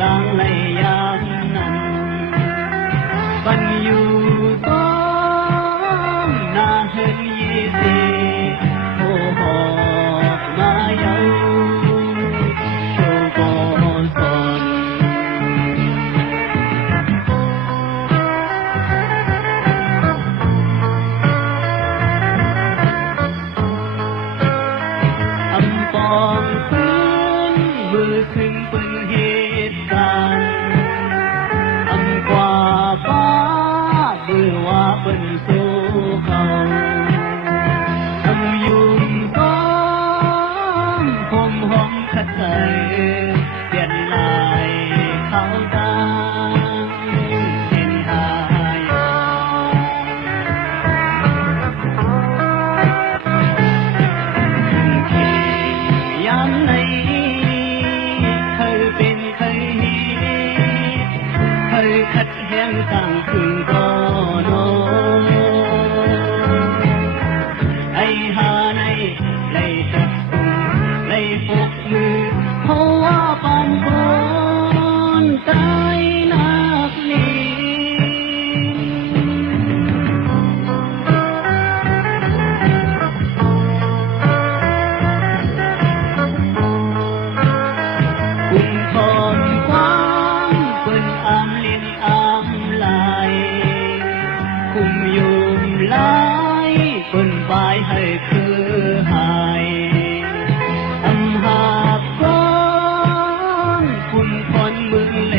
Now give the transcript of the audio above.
ลางในยามนั้นปันอยู่ต้มนาเฮินยีสีโอ้หอกมาเยาโชกอนสอนอำปองพื้นมือถึงปืนเหตุการณ์อำกว่าฟ้ามือว่าเป็นสู้เขาอำยุ่มก้อมคมหอมขัดใจเปลี่ยนลายเขาตาเห็นหายยามไหนเคยเป็นเคยมีเคยขัดแย้งต่างคืนก็นอนไอ้หาในไล่จับกุมไล่ปกมือเพราะว่าปานคนตายนักลีกุมทอนความเปิ้นอามลินอามลายคุมยุมลายเปิ้นปลายให้คือหายอำหาบก้อนคุณคนมือแล